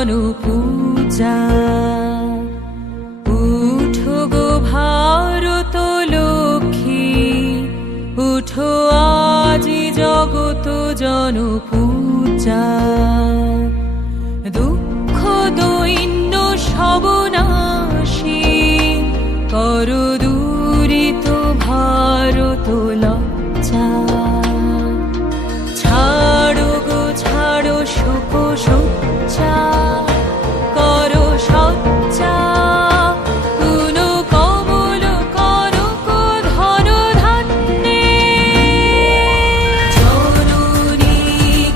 জনপূজা। উঠো গো ভারত লক্ষ্মী, উঠো আজি জগত জনপূজা। দুঃখ দৈন্য সব নাশী, করো দূরিত ভারত লজ্জা। ছাড়ো গো ছাড়ো শোক শয্যা, করো সজ্জা। পুনো কমল কনক ধন ধান্যে, জননী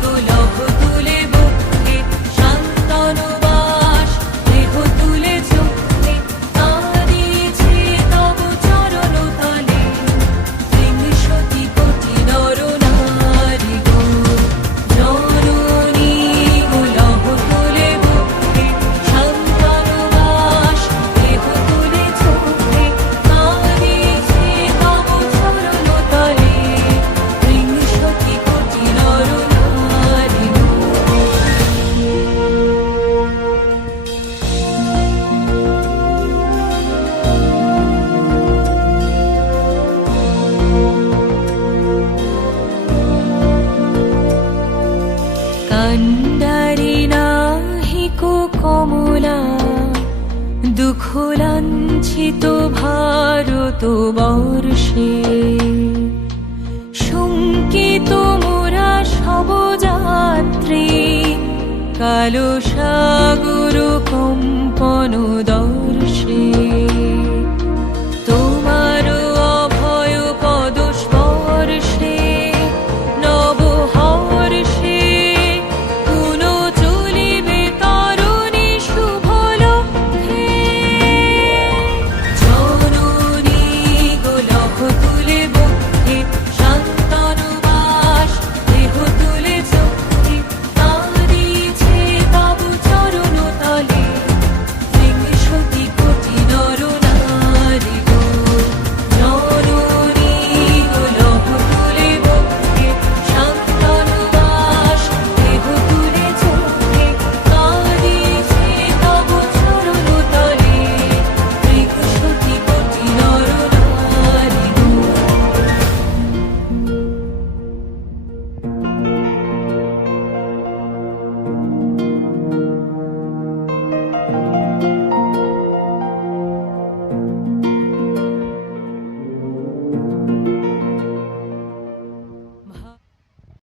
গো লভ তুলে বক্ষে, শান্তনু বাস দেহ তুলে চক্ষে। কাঁদিছে তব চরণ তলে, বিংশতি কোটি নর নারী গো। জননী গো লভ তুলে বক্ষে, শান্তনু বাস দেহ তুলে চক্ষে। কাঁদিছে তব চরণ তলে, বিংশতি কোটি নর নারী গো। কান্ডারি নাহিক কমলা, দুঃখ লাঞ্ছিত ভারত বর্ষে। শঙ্কিত মোরা সব যাত্রী, কালো সাগর কম্পন দর্শে।